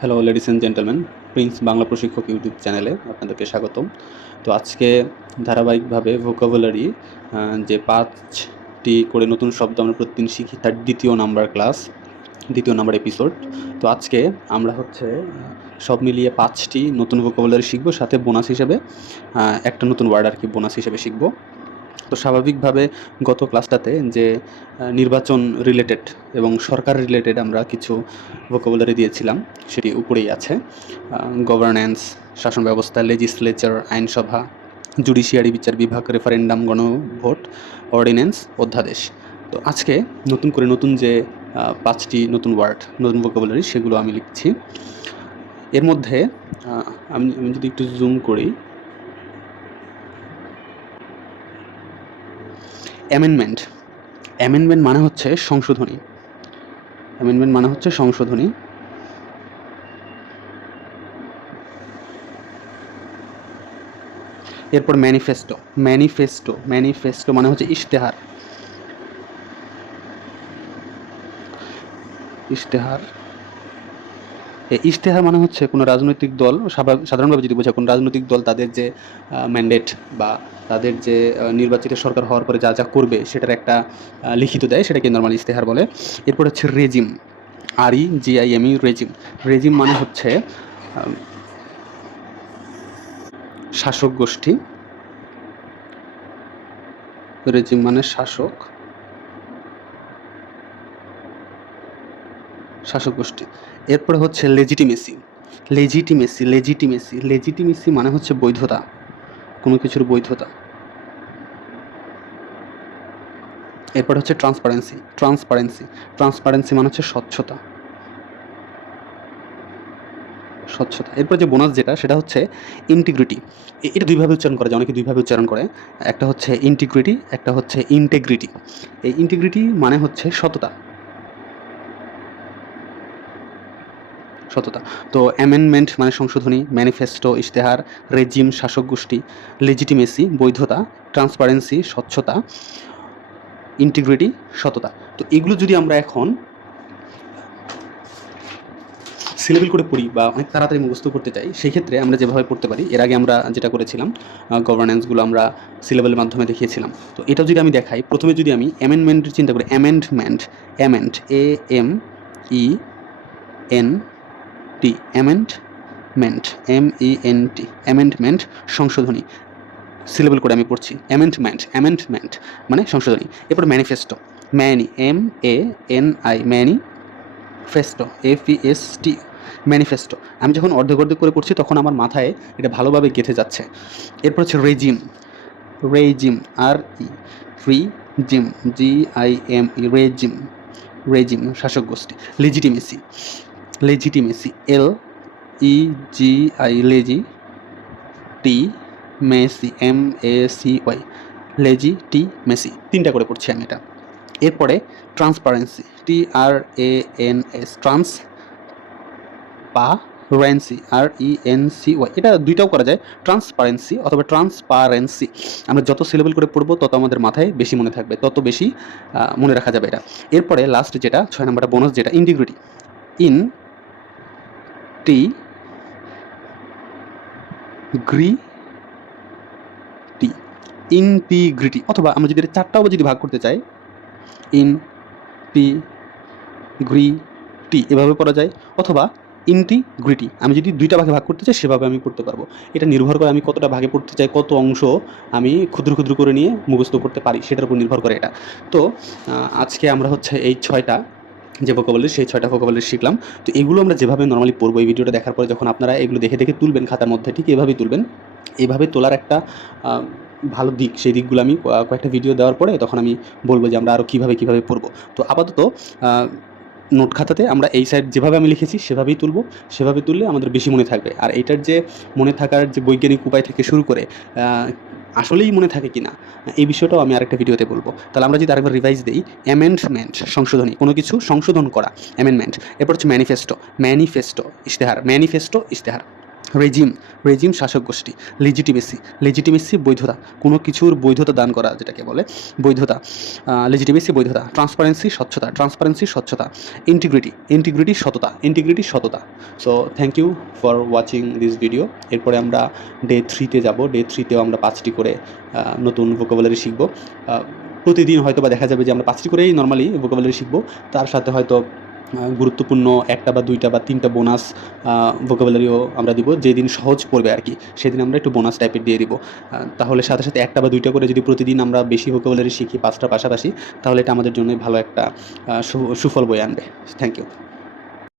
Hello ladies and gentleman, Prince Bangla প্রশিক্ষক YouTube চ্যানেলে আপনাদেরকে স্বাগতম। তো আজকে ধারাবাহিকভাবে ভোকাবুলারি যে 5টি করে নতুন শব্দ আমরা প্রতিদিন শিখি তার দ্বিতীয় নাম্বার এপিসোড। তো আজকে আমরা সব মিলিয়ে 5টি নতুন ভোকাবুলারি শিখব, সাথে বোনাস হিসেবে একটা নতুন ওয়ার্ড আর কি বোনাস হিসেবে শিখব। তো স্বাভাবিকভাবে গত ক্লাসটাতে যে নির্বাচন রিলেটেড এবং সরকার রিলেটেড আমরা কিছু ভোকাবুলারি দিয়েছিলাম, সেটি উপরেই আছে। গভর্নেন্স, শাসন ব্যবস্থা, লেজিসলেচার আইনসভা, জুডিশিয়ারি বিচার বিভাগ, রেফারেন্ডাম গণভোট, অর্ডিন্যান্স অধ্যাদেশ। তো আজকে নতুন যে 5টি নতুন ওয়ার্ড, নতুন ভোকাবুলারি, সেগুলো আমি লিখছি। এর মধ্যে আমি যদি একটু জুম করি, অ্যামেন্ডমেন্ট মানে হচ্ছে সংশোধনী। এরপর ম্যানিফেস্টো মানে হচ্ছে ইশতেহার। ইশতেহার মানে হচ্ছে কোনো রাজনৈতিক দল, সাধারণভাবে যদি বোঝা, কোনো রাজনৈতিক দল তাদের যে ম্যান্ডেট বা তাদের যে নির্বাচিত সরকার হওয়ার পরে যা যা করবে সেটার একটা লিখিত দেয়, সেটাকে নর্মাল ইশতেহার বলে। এরপর হচ্ছে রেজিম, REGIME, রেজিম মানে হচ্ছে শাসক গোষ্ঠী। রেজিম মানে শাসক গোষ্ঠী। এরপরে হচ্ছে লেজিটিমেসি মানে হচ্ছে বৈধতা, কোনো কিছুর বৈধতা। এরপর হচ্ছে ট্রান্সপারেন্সি মানে হচ্ছে স্বচ্ছতা। এরপর যে বোনাস সেটা হচ্ছে ইন্টিগ্রিটি। এটা দুইভাবে উচ্চারণ করা যায়, অনেকে দুইভাবে উচ্চারণ করে। একটা হচ্ছে ইন্টিগ্রিটি, একটা হচ্ছে ইন্টেগ্রিটি। এই ইন্টিগ্রিটি মানে হচ্ছে সততা। তো অ্যামেন্ডমেন্ট মানে সংশোধনী, ম্যানিফেস্টো ইশতেহার, রেজিম শাসক গোষ্ঠী, লেজিটিমেসি বৈধতা, ট্রান্সপারেন্সি স্বচ্ছতা, ইন্টিগ্রিটি সততা। তো এগুলো যদি আমরা এখন সিলেবল করে পড়ি বা অনেক তাড়াতাড়ি মুখস্থ করতে চাই, সেই ক্ষেত্রে আমরা যেভাবে পড়তে পারি, এর আগে আমরা যেটা করেছিলাম, গভর্নেন্সগুলো আমরা সিলেবলের মাধ্যমে দেখিয়েছিলাম। তো এটা যদি আমি দেখাই, প্রথমে যদি আমি অ্যামেন্ডমেন্টের চিন্তা করি, অ্যামেন্ডমেন্ট অ্যামেন্ডমেন্ট সংশোধনী। সিলেবল করে আমি পড়ছি, অ্যামেন্ডমেন্ট মানে সংশোধনী। এরপর ম্যানিফেস্টো, ম্যানিফেস্টো ম্যানিফেস্টো। আমি যখন অর্ধেক করে পড়ছি তখন আমার মাথায় এটা ভালোভাবে গেঁথে যাচ্ছে। এরপর হচ্ছে রেজিম, রেজিম শাসক গোষ্ঠী। লেজিটিমেসি, লেজিটিমেসি লেজিটিমেসি, 3টা করে পড়ছি আমি এটা। এরপরে ট্রান্সপারেন্সি, RENCY, এটা দুইটাও করা যায়, ট্রান্সপারেন্সি অথবা ট্রান্সপারেন্সি। আমরা যত সিলেবল করে পড়বো তত আমাদের মাথায় বেশি মনে থাকবে, তত বেশি মনে রাখা যাবে এটা। এরপরে লাস্ট যেটা 6 নম্বরটা বোনাস, যেটা ইন্টিগ্রিটি, ইন্টিগ্রিটি, অথবা আমরা যদি 4টাও যদি ভাগ করতে চাই, ইন্টিগ্রিটি এভাবে পড়া যায়, অথবা ইন্টিগ্রিটি আমি যদি 2টা ভাগে ভাগ করতে চাই সেভাবে আমি পড়তে পারবো। এটা নির্ভর করে আমি কতটা ভাগে পড়তে চাই, কত অংশ আমি ক্ষুদ্র করে নিয়ে মুখস্থ করতে পারি, সেটার উপর নির্ভর করে এটা। তো আজকে আমরা এই 6টা যে ভোকাবুলারি, সেই 6টা ভোকাবুলারি শিখলাম। তো এগুলো আমরা যেভাবে নর্মালি পড়বো, এই ভিডিওটা দেখার পরে যখন আপনারা এগুলো দেখে তুলবেন খাতার মধ্যে, ঠিক এভাবেই তুলবেন। এইভাবে তোলার একটা ভালো দিক, সেই দিকগুলো আমি কয়েকটা ভিডিও দেওয়ার পরে তখন আমি বলবো যে আমরা আরও কীভাবে পড়বো। তো আপাতত নোট খাতাতে আমরা এই সাইড যেভাবে আমি লিখেছি সেভাবেই তুলবো, সেভাবে তুললে আমাদের বেশি মনে থাকবে। আর এটার যে মনে থাকার যে বৈজ্ঞানিক উপায় থেকে শুরু করে আসলেই মনে থাকে কি না, এই বিষয়টাও আমি আরেকটা ভিডিওতে বলবো। তাহলে আমরা যদি আরেকবার রিভাইজ দিই, অ্যামেন্ডমেন্ট সংশোধনী, কোনো কিছু সংশোধন করা, অ্যামেন্ডমেন্ট। এরপর হচ্ছে ম্যানিফেস্টো ইশতেহার, রেজিম, রেজিম শাসক গোষ্ঠী। লেজিটিমেসি, লেজিটিমেসি বৈধতা, কোনো কিছুর বৈধতা দান করা যেটাকে বলে বৈধতা। লেজিটিমেসি বৈধতা। ট্রান্সপারেন্সি স্বচ্ছতা, ট্রান্সপারেন্সি স্বচ্ছতা। ইন্টিগ্রিটি, ইন্টিগ্রিটি সততা, ইন্টিগ্রিটি সততা। So thank you for watching this video. এরপরে আমরা ডে 3-তে যাব। ডে 3-তেও আমরা 5টি করে নতুন ভোকাবুলারি শিখব। প্রতিদিন হয়তো বা দেখা যাবে যে আমরা 5টি করেই নর্মালি ভোকাবুলারি শিখব, তার সাথে হয়তো গুরুত্বপূর্ণ 1টা বা 2টা বা 3টা বোনাস ভোকাবুলারিও আমরা দিব। যেদিন সহজ পড়বে আর কি, সেদিন আমরা একটু বোনাস টাইপের দিয়ে দিব। তাহলে সাথে সাথে 1টা বা 2টা করে যদি প্রতিদিন আমরা বেশি ভোকাবুলারি শিখি 5টার পাশাপাশি, তাহলে এটা আমাদের জন্য ভালো একটা সুফল বয়ে আনবে। Thank you.